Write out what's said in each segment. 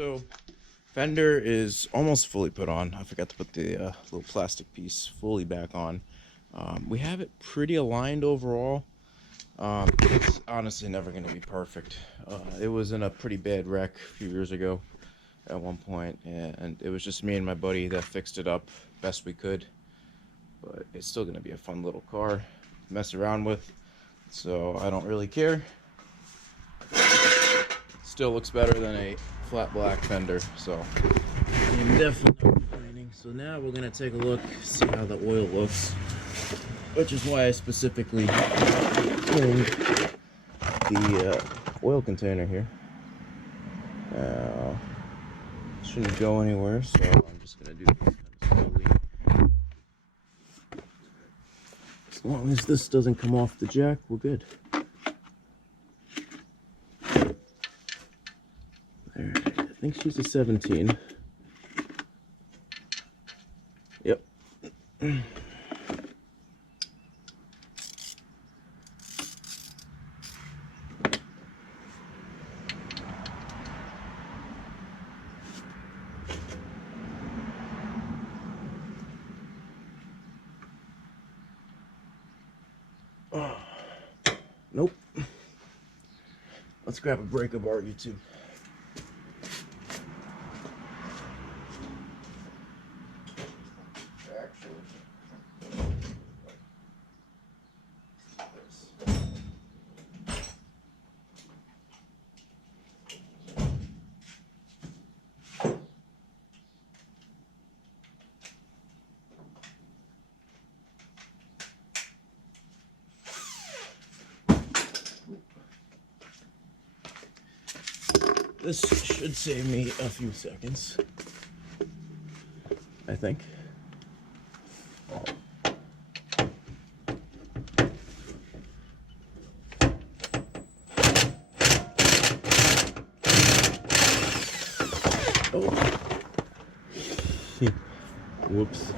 So, fender is almost fully put on. I forgot to put the little plastic piece fully back on. We have it pretty aligned overall. It's honestly never going to be perfect. It was in a pretty bad wreck a few years ago at one point, and it was just me and my buddy that fixed it up best we could. But it's still going to be a fun little car to mess around with, so I don't really care. Still looks better than a flat black fender, so I'm definitely not complaining. So now we're gonna take a look, see how the oil looks, which is why I specifically cleaned the oil container here. Shouldn't go anywhere, so I'm just gonna do this kind of slowly. As long as this doesn't come off the jack, we're good. There, I think she's a 17. Yep. Oh, nope. Let's grab a break of our YouTube. This should save me a few seconds, I think. Oh. Whoops.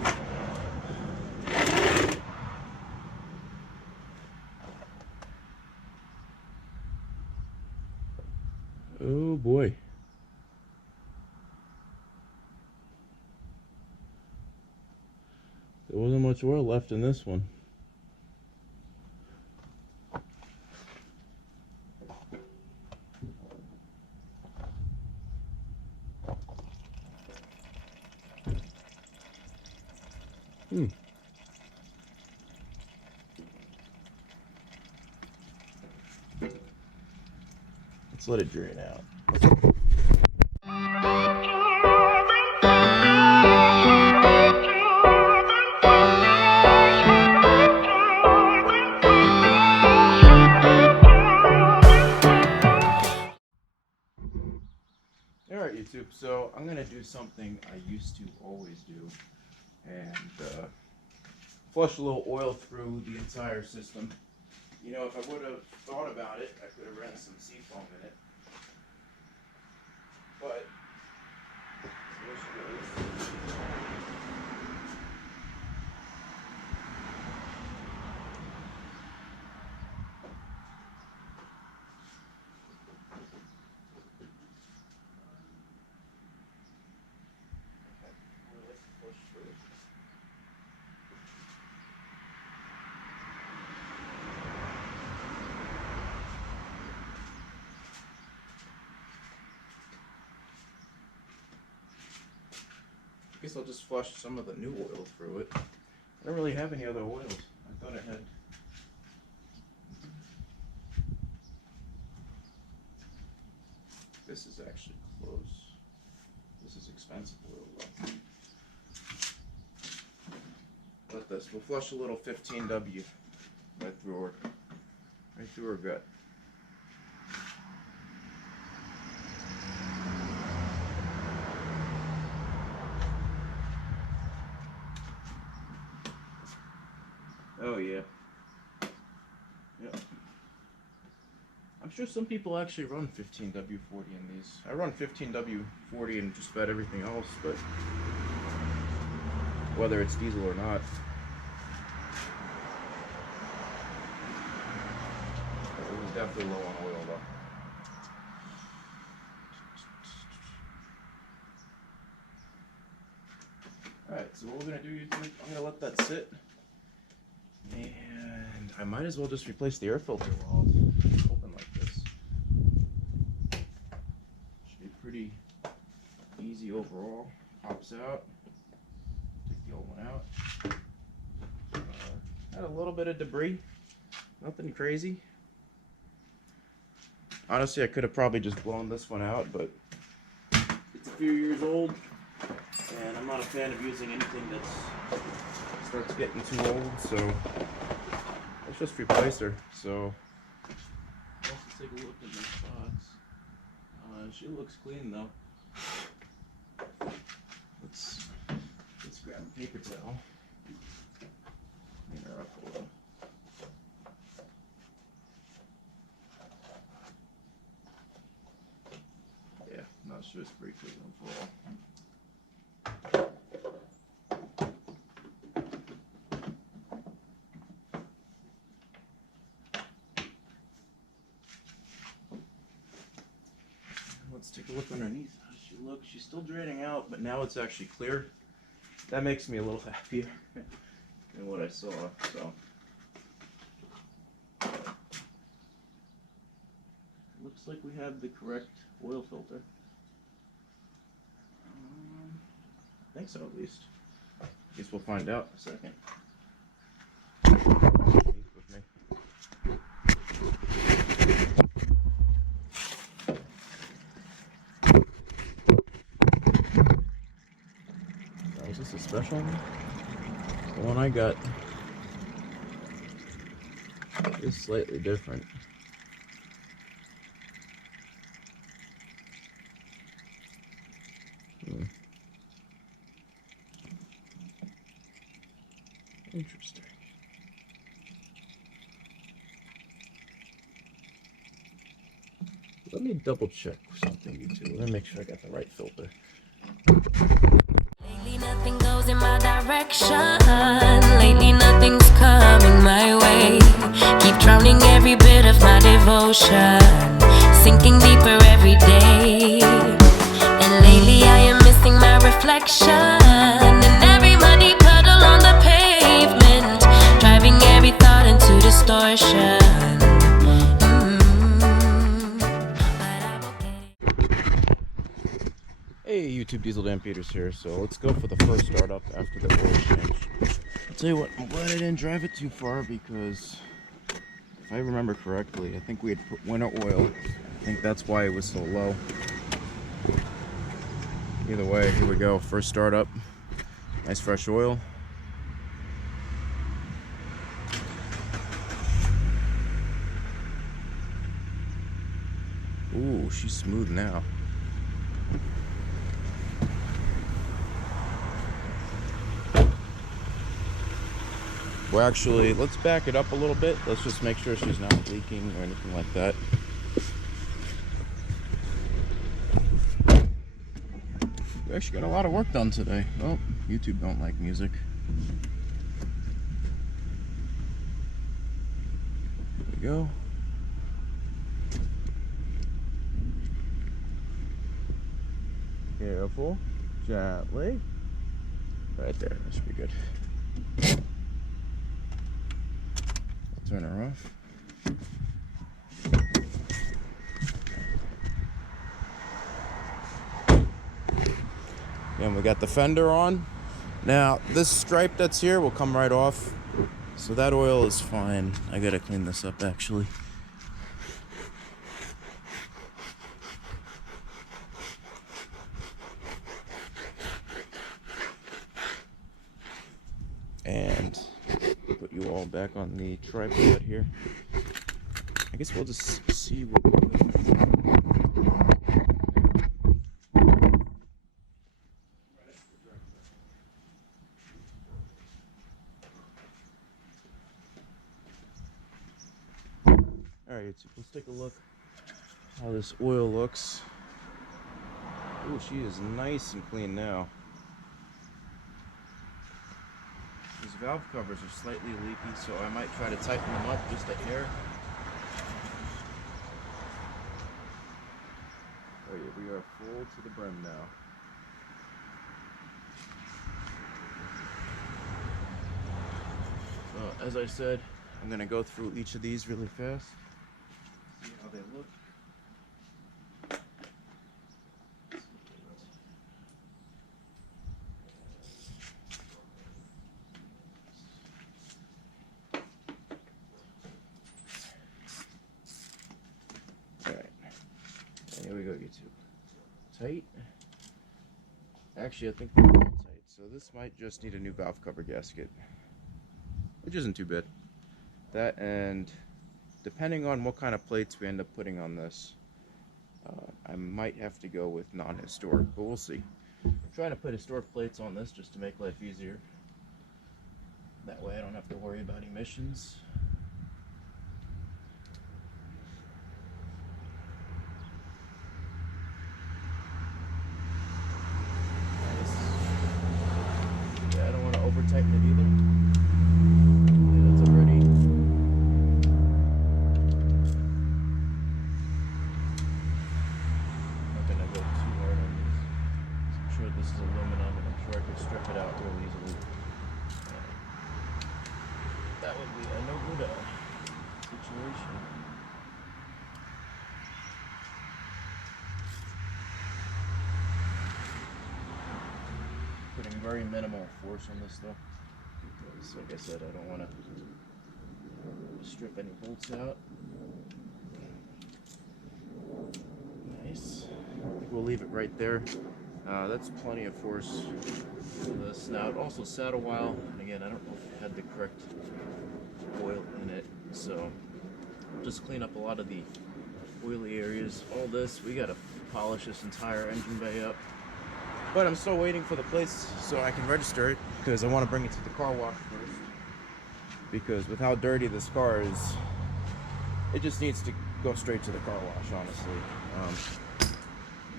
Oh boy. There wasn't much oil left in this one. Let's let it drain out. Alright YouTube, so I'm going to do something I used to always do, and flush a little oil through the entire system. You know, if I would have thought about it, I could have ran some seafoam in it. But the issue is, I guess I'll just flush some of the new oil through it. I don't really have any other oils. I thought I had. This is actually close. This is expensive oil though. Let this. We'll flush a little 15W right through her gut. Oh yeah. Yep. I'm sure some people actually run 15W40 in these. I run 15W40 in just about everything else, but whether it's diesel or not. It was definitely low on oil though. Alright, so what we're gonna do is I'm gonna let that sit. And I might as well just replace the air filter while it's open like this. Should be pretty easy overall. Pops out. Take the old one out. Had a little bit of debris. Nothing crazy. Honestly, I could have probably just blown this one out, but it's a few years old, and I'm not a fan of using anything that starts getting too old, so let's just replace her. So let's take a look in this box. She looks clean though. Let's grab a paper towel. Clean her up a little. Yeah, no, she was pretty clean overall. Let's take a look underneath how she looks. She's still draining out, but now it's actually clear. That makes me a little happier than what I saw. So looks like we have the correct oil filter. I think so, at least. I guess we'll find out in a second. With me. Is this a special one? The one I got is slightly different. Interesting. Let me double check something, you two. Let me make sure I got the right filter. Lately nothing goes in my direction. Lately nothing's coming my way. Keep drowning every bit of my devotion, sinking deeper every day. And lately I am missing my reflection in every muddy puddle on the pavement, driving every thought into distortion. Hey YouTube, Diesel Dan Peters here. So let's go for the first startup after the oil change. I'll tell you what, I'm glad I didn't drive it too far because if I remember correctly, I think we had put winter oil. I think that's why it was so low. Either way, here we go. First startup. Nice fresh oil. Ooh, she's smooth now. Well, actually, let's back it up a little bit. Let's just make sure she's not leaking or anything like that. We actually got a lot of work done today. Well, YouTube don't like music. There we go. Careful. Gently. Right there. That should be good. Turn her off. And we got the fender on. Now this stripe that's here will come right off, so that oil is fine. I gotta clean this up actually. And put you all back on the tripod here. I guess we'll just see what we're doing. Alright, so let's take a look how this oil looks. Ooh, she is nice and clean now. These valve covers are slightly leaky, so I might try to tighten them up just a hair. Oh yeah, we are full to the brim now. as I said, I'm gonna go through each of these really fast, see how they look. Alright, and here we go, YouTube. Tight. Actually, I think they're all tight. So this might just need a new valve cover gasket, which isn't too bad. That, and depending on what kind of plates we end up putting on this, I might have to go with non-historic, but we'll see. I'm trying to put historic plates on this just to make life easier. That way I don't have to worry about emissions. Nice. Yeah, I don't want to over tighten it either. Yeah, that's already. Not gonna go too hard on these. I'm sure this is aluminum, and I'm sure I could strip it out real easily. That would be a no good situation. Putting very minimal force on this though, because like I said, I don't want to strip any bolts out. Nice. I think we'll leave it right there. That's plenty of force for this. Now it also sat a while, and again, I don't know if it had the correct oil in it, so just clean up a lot of the oily areas. All this, we gotta polish this entire engine bay up, but I'm still waiting for the plates so I can register it, because I want to bring it to the car wash first, because with how dirty this car is, it just needs to go straight to the car wash, honestly.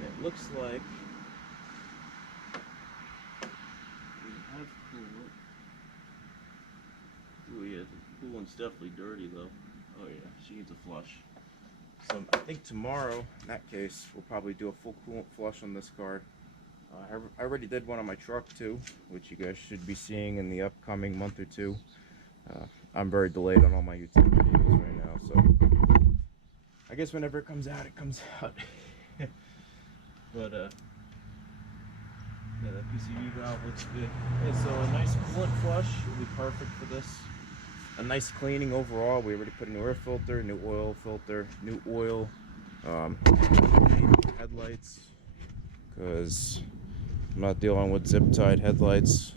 It looks like we have coolant. Oh yeah, the coolant's definitely dirty though. Oh yeah, she needs a flush. So I think tomorrow, in that case, we'll probably do a full coolant flush on this car. I already did one on my truck too, which you guys should be seeing in the upcoming month or two. I'm very delayed on all my YouTube videos right now, so I guess whenever it comes out, it comes out. But yeah, that PCV valve looks good. Okay, so a nice coolant flush will be perfect for this. A nice cleaning overall. We already put a new air filter, new oil filter, new oil, headlights, because I'm not dealing with zip tied headlights.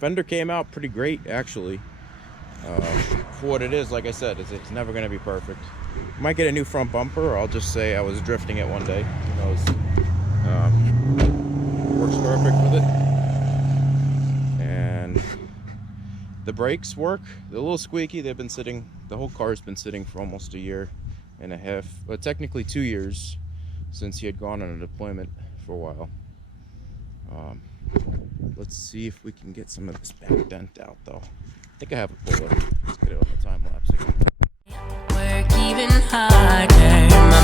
Fender came out pretty great actually. For what it is, like I said, it's never going to be perfect. Might get a new front bumper, or I'll just say I was drifting it one day. Who knows? Works perfect with it. And the brakes work. They're a little squeaky. They've been sitting, the whole car's been sitting for almost a year and a half, but technically 2 years since he had gone on a deployment for a while. Let's see if we can get some of this back dent out though. I think I have a bullet. Let's get it on the time lapse again. Work even harder.